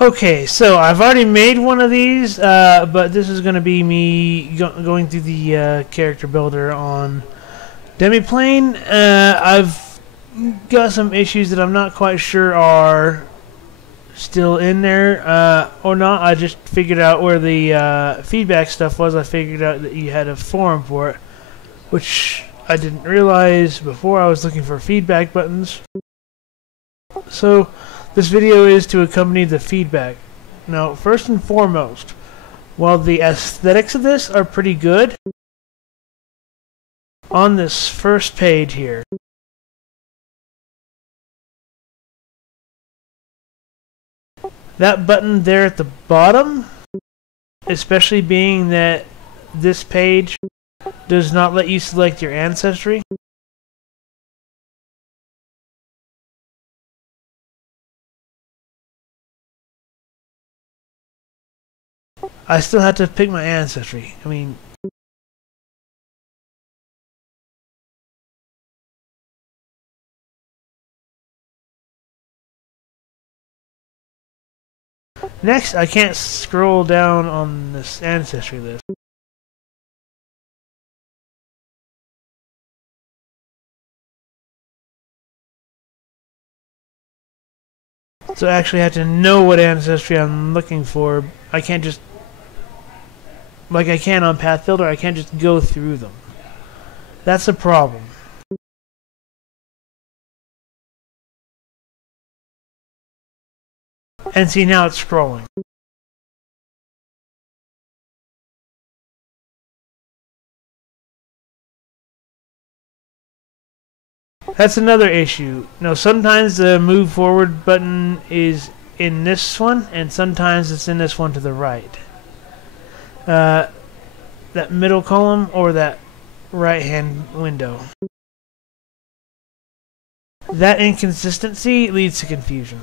Okay, so I've already made one of these, but this is going to be me going through the character builder on Demiplane. I've got some issues that I'm not quite sure are still in there or not. I just figured out where the feedback stuff was. I figured out that you had a forum for it, which I didn't realize before. I was looking for feedback buttons. So this video is to accompany the feedback. Now, first and foremost, while the aesthetics of this are pretty good, on this first page here, that button there at the bottom, especially being that this page does not let you select your ancestry, I still had to pick my ancestry. I mean, next I can't scroll down on this ancestry list. So I actually have to know what ancestry I'm looking for. I can't just, like I can on Path Builder, I can't just go through them. That's a problem. And see, now it's scrolling. That's another issue. Now, sometimes the move forward button is in this one, and sometimes it's in this one to the right. That middle column or that right hand window. That inconsistency leads to confusion.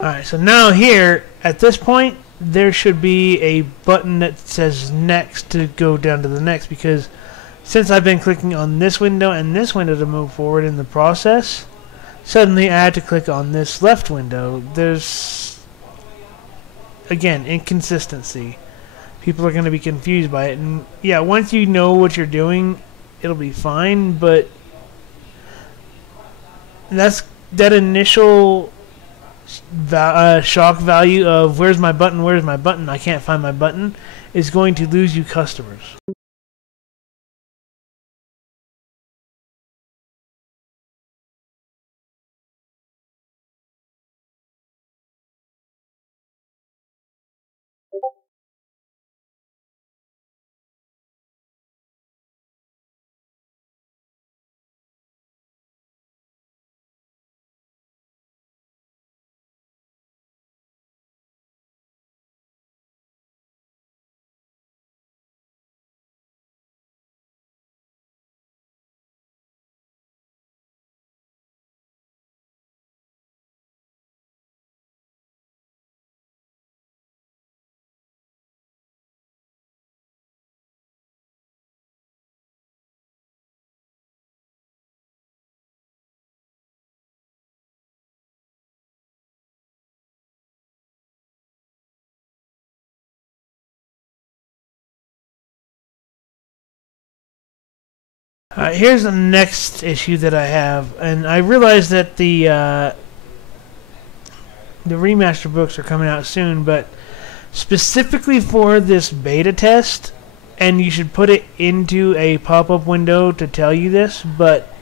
Alright, so now here, at this point, there should be a button that says next to go down to the next, because since I've been clicking on this window and this window to move forward in the process, suddenly I had to click on this left window. There's, again, inconsistency. People are going to be confused by it. And yeah, once you know what you're doing, it'll be fine, but that's that initial shock value of where's my button, I can't find my button, is going to lose you customers. Here's the next issue that I have, and I realize that the remaster books are coming out soon, but specifically for this beta test, and you should put it into a pop-up window to tell you this, but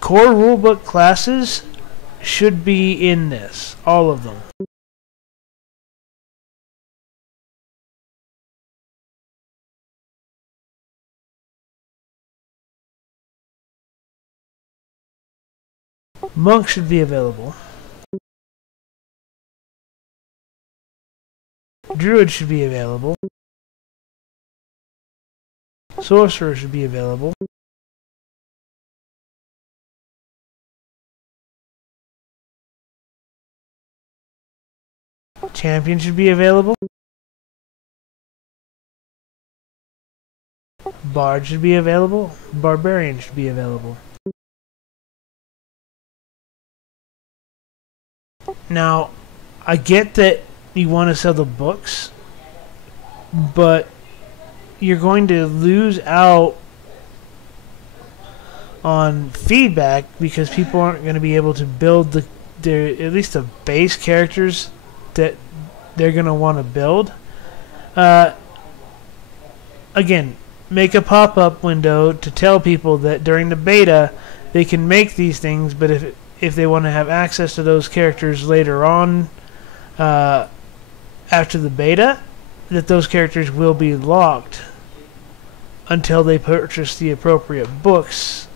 core rulebook classes should be in this, all of them. Monk should be available. Druid should be available. Sorcerer should be available. Champion should be available. Bard should be available. Barbarian should be available. Now, I get that you want to sell the books, but you're going to lose out on feedback because people aren't going to be able to build at least the base characters that they're going to want to build. Again, make a pop-up window to tell people that during the beta they can make these things, but if they want to have access to those characters later on after the beta, that those characters will be locked until they purchase the appropriate books.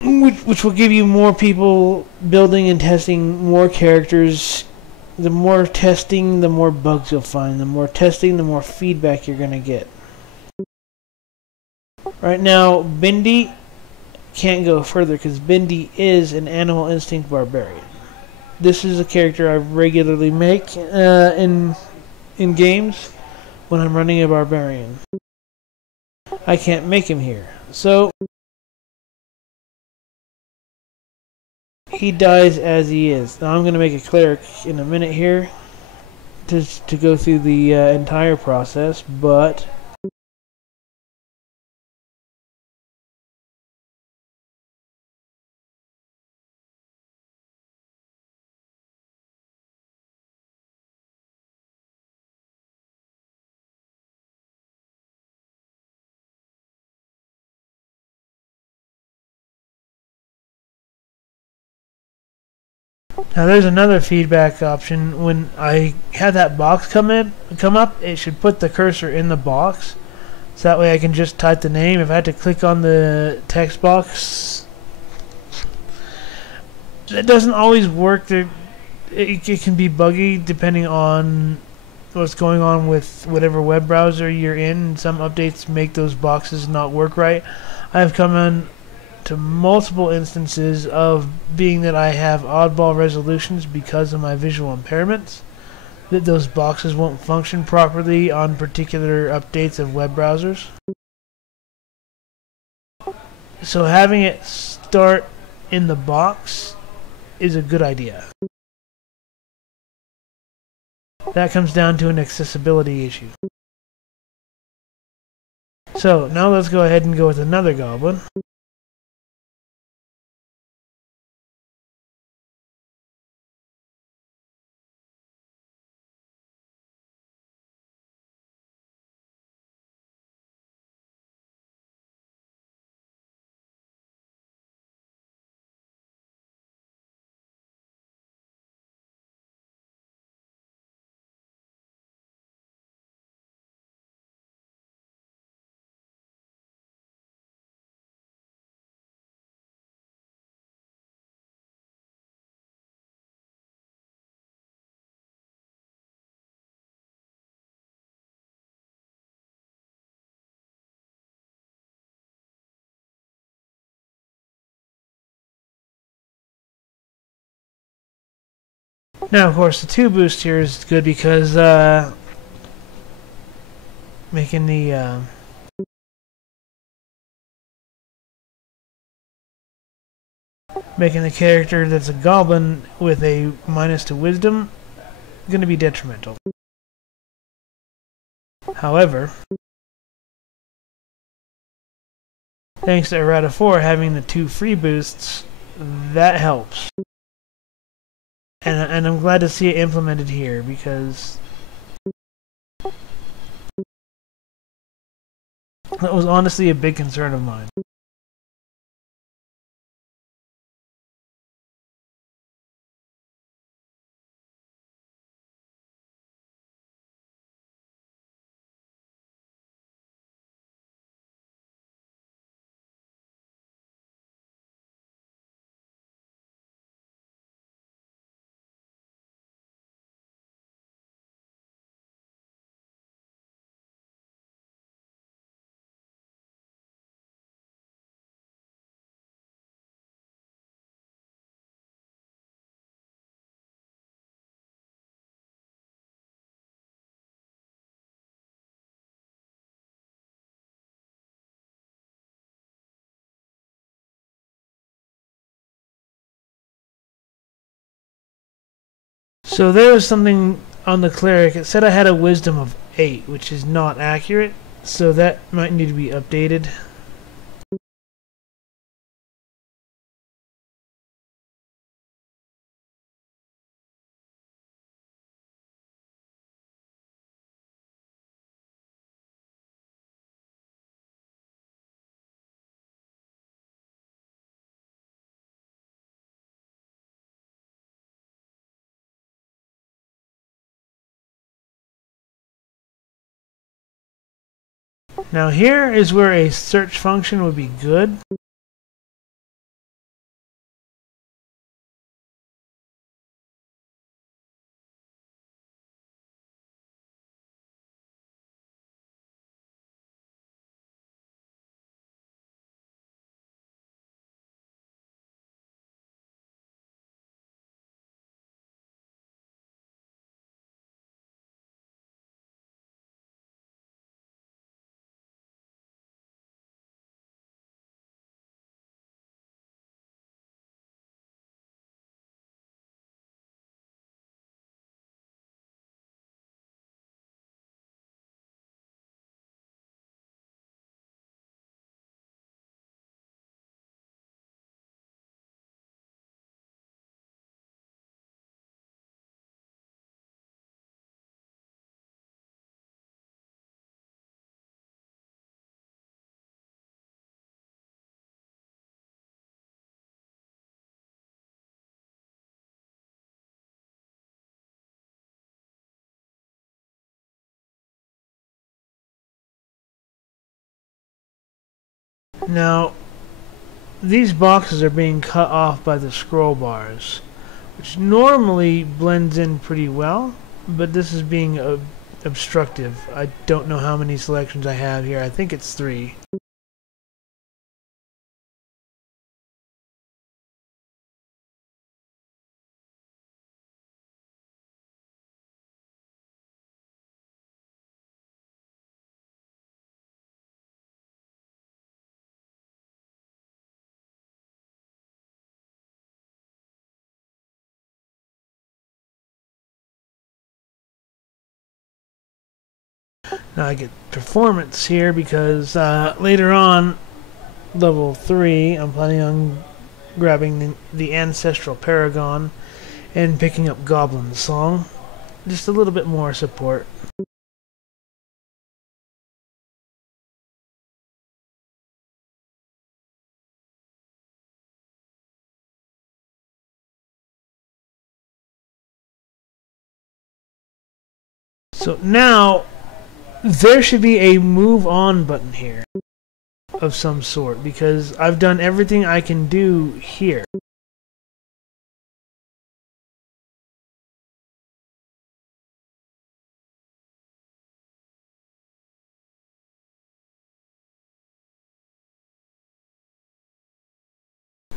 Which will give you more people building and testing more characters. The more testing, the more bugs you'll find. The more testing, the more feedback you're going to get. Right now, Bindi can't go further because Bindi is an Animal Instinct Barbarian. This is a character I regularly make in games when I'm running a Barbarian. I can't make him here. So he dies as he is. Now I'm going to make a cleric in a minute here to go through the entire process, but now there's another feedback option. When I have that box come up, it should put the cursor in the box, so that way I can just type the name. If I had to click on the text box, it doesn't always work. It can be buggy depending on what's going on with whatever web browser you're in. Some updates make those boxes not work right. I've come in to multiple instances of being that I have oddball resolutions because of my visual impairments, that those boxes won't function properly on particular updates of web browsers. So having it start in the box is a good idea. That comes down to an accessibility issue. So now let's go ahead and go with another goblin. Now, of course, the 2 boost here is good because making the character that's a goblin with a minus to wisdom going to be detrimental. However, thanks to errata 4 having the 2 free boosts, that helps. And I'm glad to see it implemented here, because that was honestly a big concern of mine. So there was something on the cleric. It said I had a wisdom of 8, which is not accurate, so that might need to be updated. Now here is where a search function would be good. Now, these boxes are being cut off by the scroll bars, which normally blends in pretty well, but this is being obstructive. I don't know how many selections I have here. I think it's 3. Now I get performance here because later on, level 3, I'm planning on grabbing the Ancestral Paragon and picking up Goblin Song. Just a little bit more support. So now, there should be a move on button here of some sort, because I've done everything I can do here.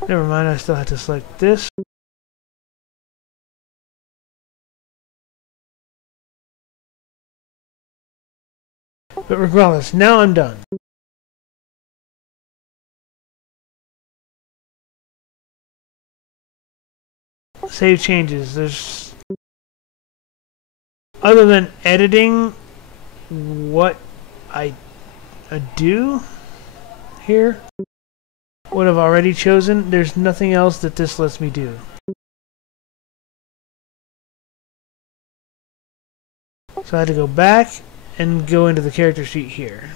Never mind, I still have to select this. But regardless, now I'm done. Save changes. There's, other than editing what I do here, what I've already chosen. There's nothing else that this lets me do. So I had to go back and go into the character sheet here.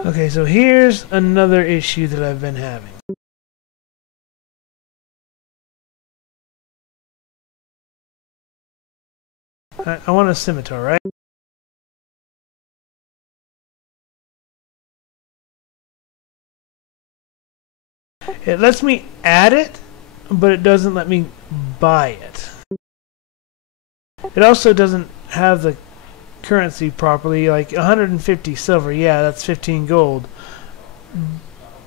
Okay, so here's another issue that I've been having. I want a scimitar, right? It lets me add it, but it doesn't let me buy it. It also doesn't have the currency properly, like 150 silver, yeah, that's 15 gold.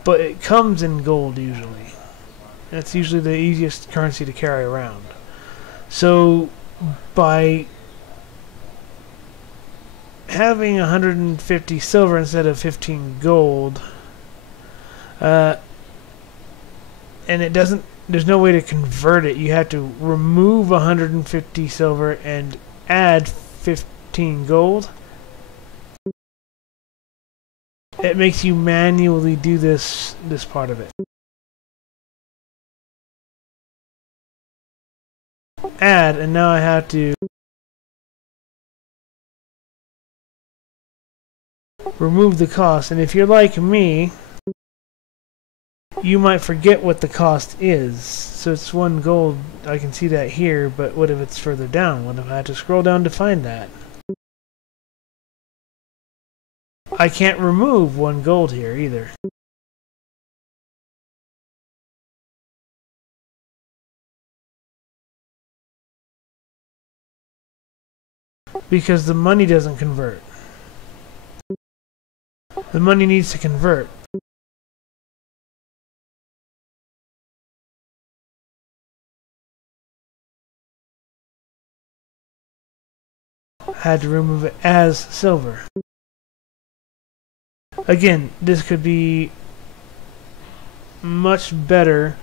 But it comes in gold usually. That's usually the easiest currency to carry around. So by having 150 silver instead of 15 gold, and it doesn't, there's no way to convert it. You have to remove 150 silver and add 15 gold. It makes you manually do this part of it. Add, and now I have to remove the cost. And if you're like me, you might forget what the cost is. So it's 1 gold. I can see that here, but what if it's further down? What if I have to scroll down to find that? I can't remove 1 gold here either. Because the money doesn't convert. The money needs to convert. I had to remove it as silver. Again, this could be much better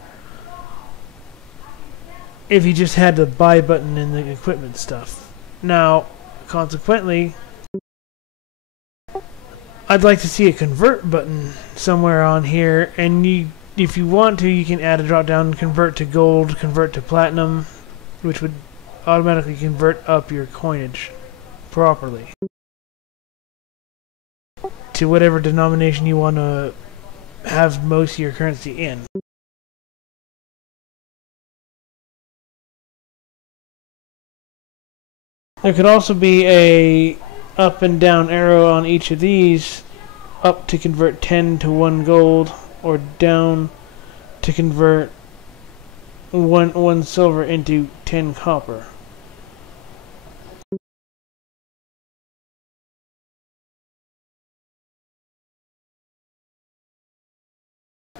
if you just had the buy button in the equipment stuff. Now, consequently, I'd like to see a convert button somewhere on here, and if you want to, you can add a drop down, convert to gold, convert to platinum, which would automatically convert up your coinage properly to whatever denomination you want to have most of your currency in. There could also be a up and down arrow on each of these, up to convert 10 to 1 gold, or down to convert 1 silver into 10 copper.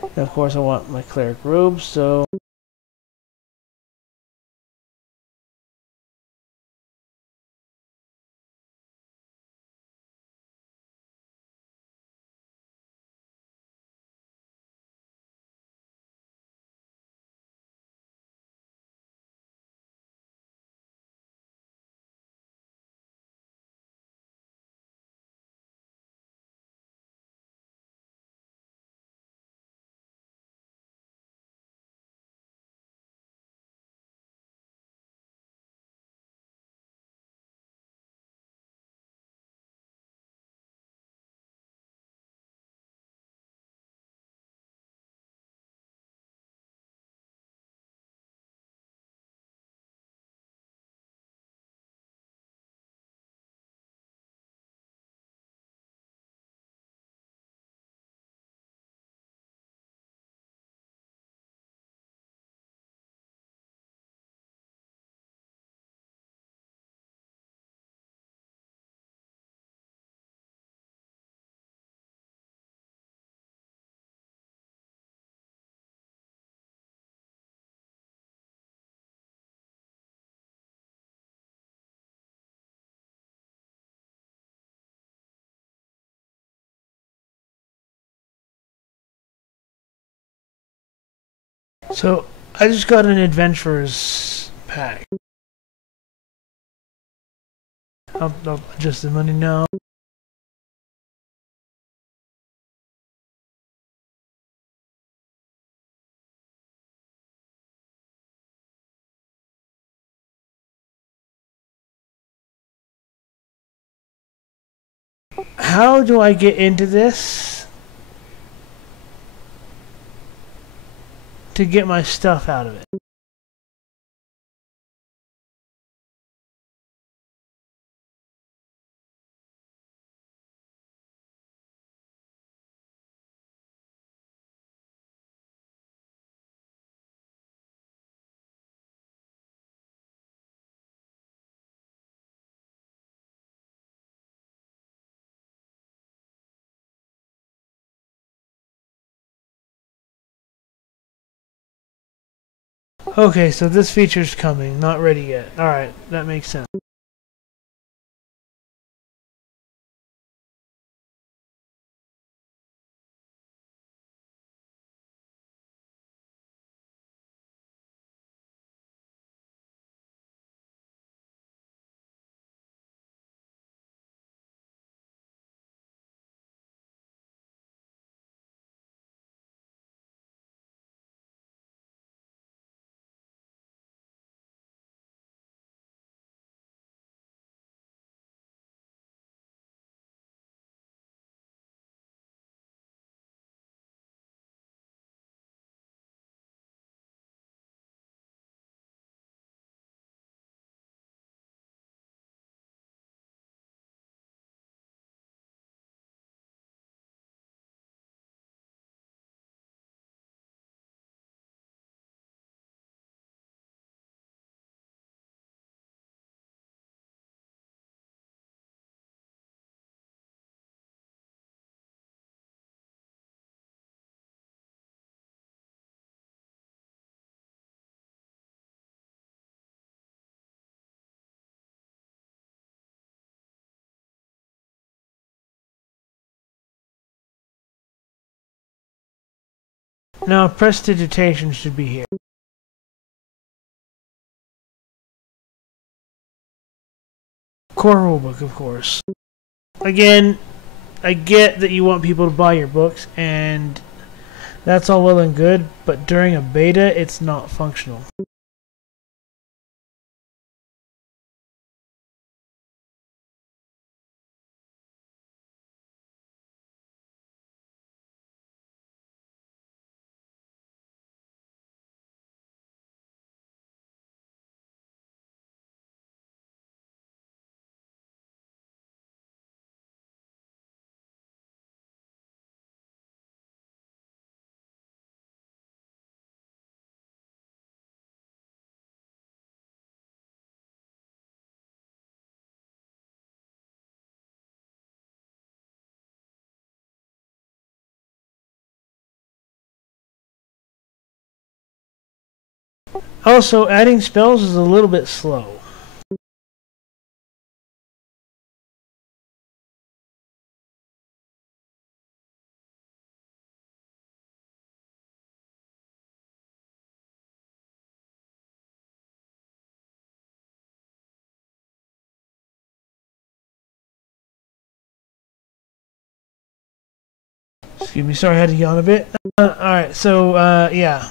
And of course I want my cleric robe, so So I just got an adventurer's pack. I'll adjust the money now. How do I get into this to get my stuff out of it? Okay, so this feature's coming, not ready yet. Alright, that makes sense. Now, prestidigitation should be here. Core rulebook, of course. Again, I get that you want people to buy your books, and that's all well and good, but during a beta, it's not functional. Also, adding spells is a little bit slow. Excuse me, sorry I had to yawn a bit. Alright, so, yeah.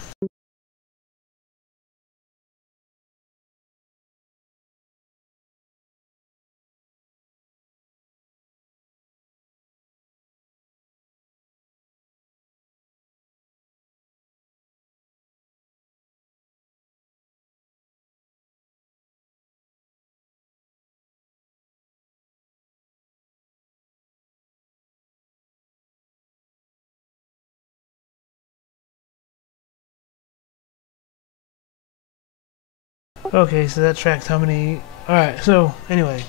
Okay, so that tracks how many... Alright, so, anyway.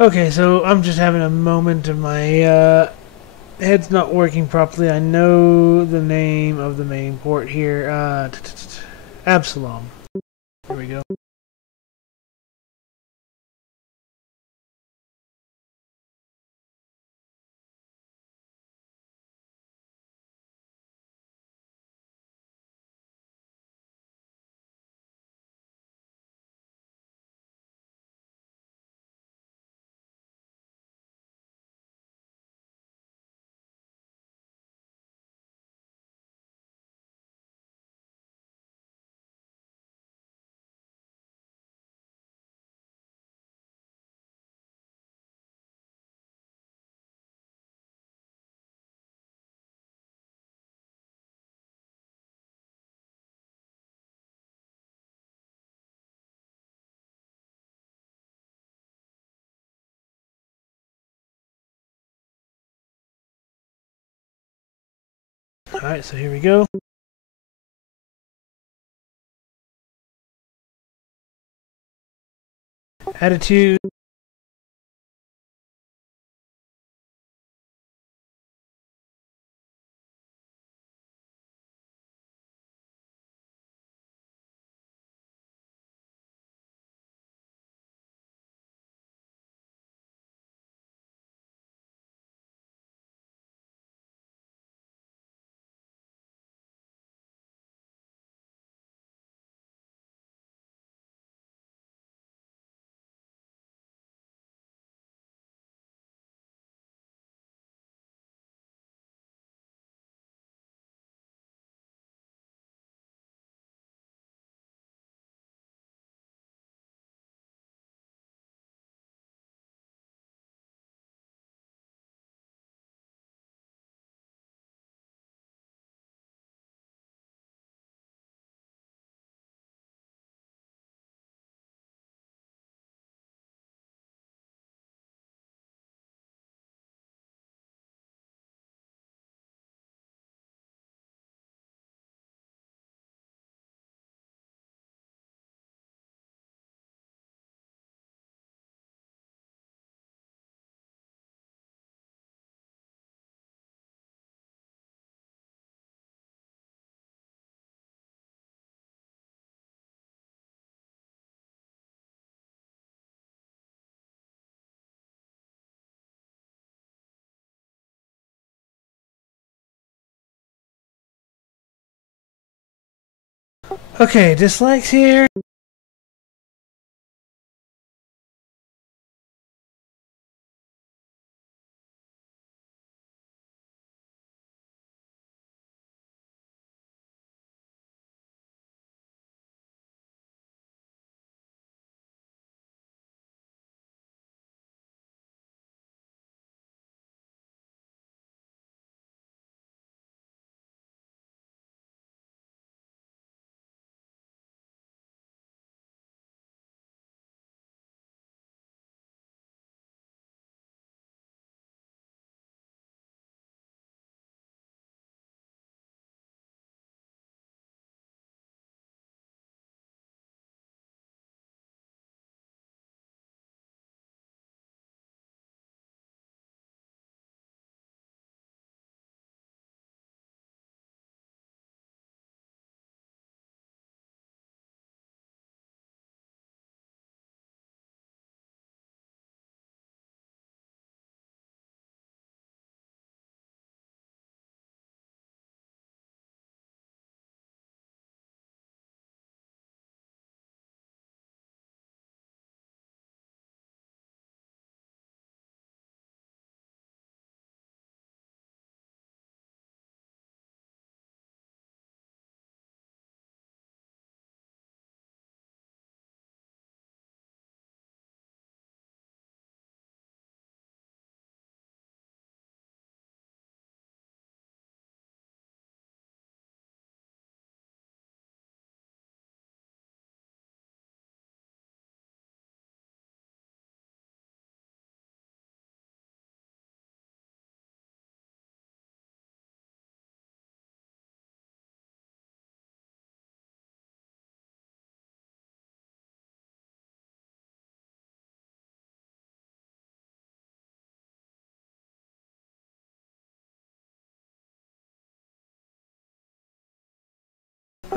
Okay, so I'm just having a moment of my head's not working properly. I know the name of the main port here. Absalom. Here we go. Alright, so here we go. Attitude. Okay, dislikes here.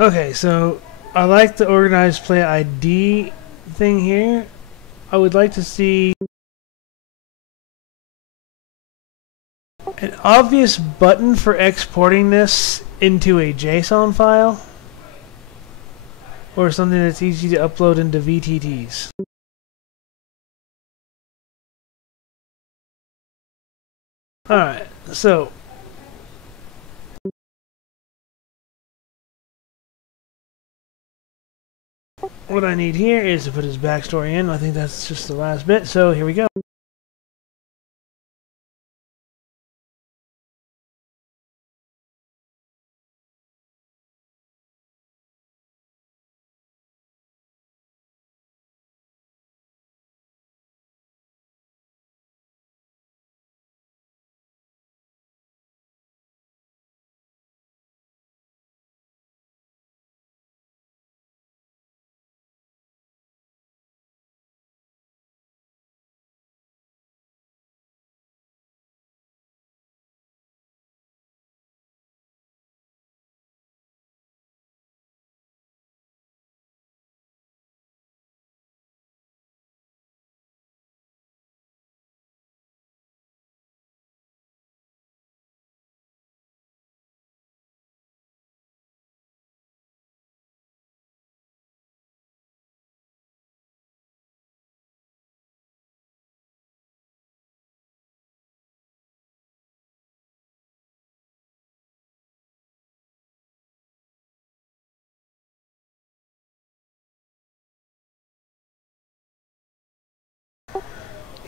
Okay, so I like the organized play ID thing here. I would like to see an obvious button for exporting this into a JSON file, or something that's easy to upload into VTTs. Alright, so what I need here is to put his backstory in. I think that's just the last bit, so here we go.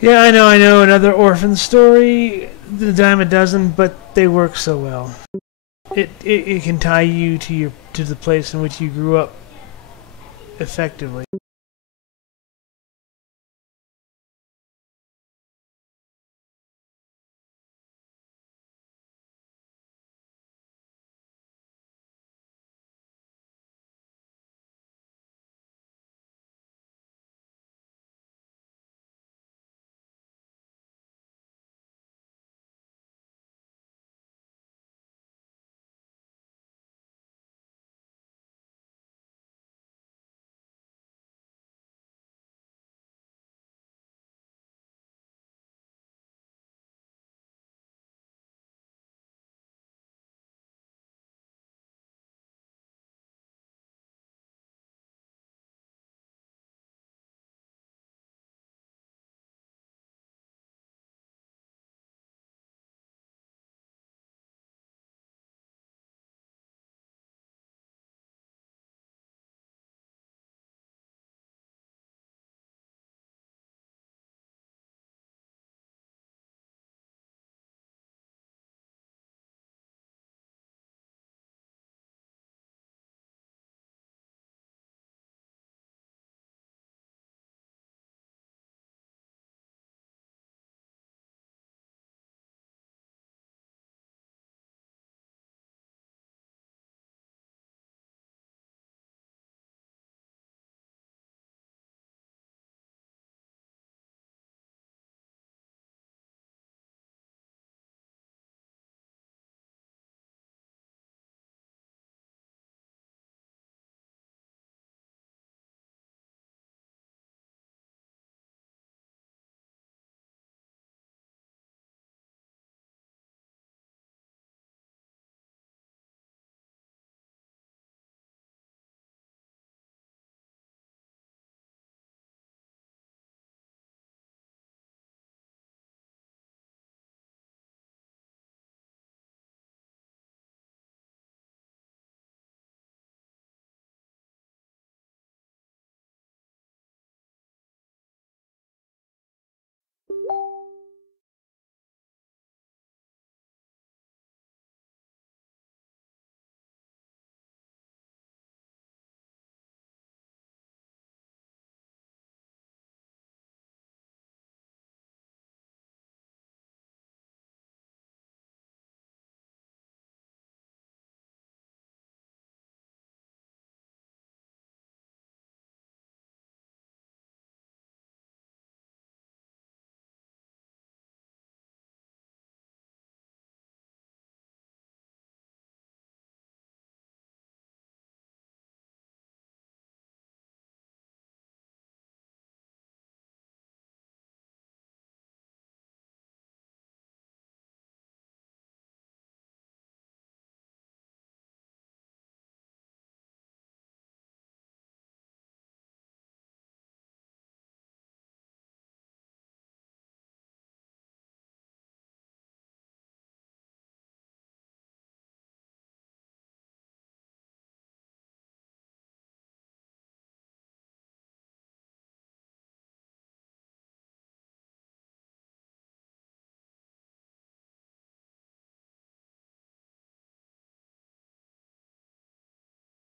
Yeah, I know, another orphan story, the dime a dozen, but they work so well. It can tie you to the place in which you grew up effectively.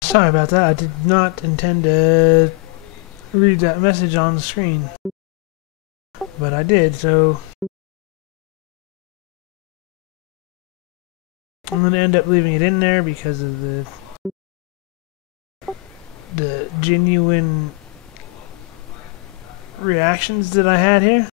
Sorry about that. I did not intend to read that message on the screen. But I did, so I'm going to end up leaving it in there because of the genuine reactions that I had here.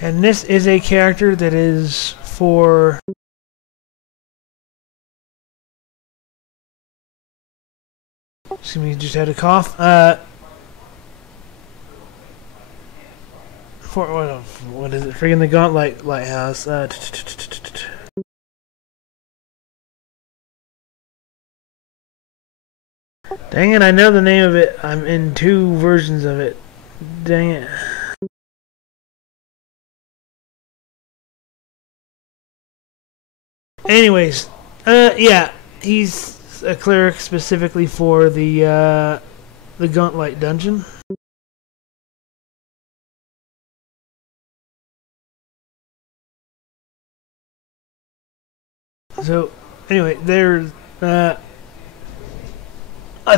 And this is a character that is for... Excuse me, just had a cough. For what is it? Friggin' the Gauntlet Lighthouse. Dang it, I know the name of it. I'm in 2 versions of it. Dang it. Anyways, yeah, he's a cleric specifically for the Gauntlet dungeon. So, anyway, there's, I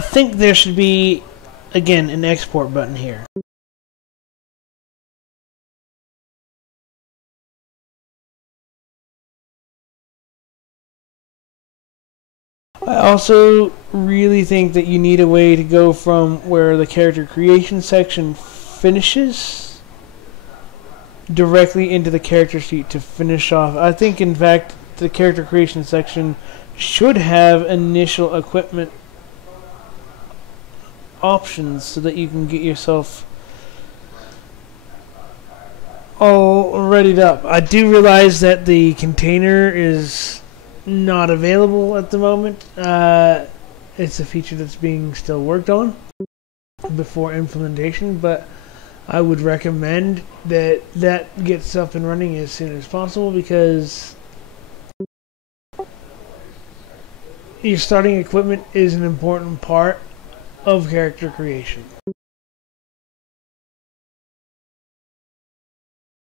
think there should be, again, an export button here. I also really think that you need a way to go from where the character creation section finishes directly into the character sheet to finish off. I think, in fact, the character creation section should have initial equipment options so that you can get yourself all readied up. I do realize that the container is not available at the moment. It's a feature that's being still worked on before implementation, but I would recommend that that gets up and running as soon as possible, because your starting equipment is an important part of character creation.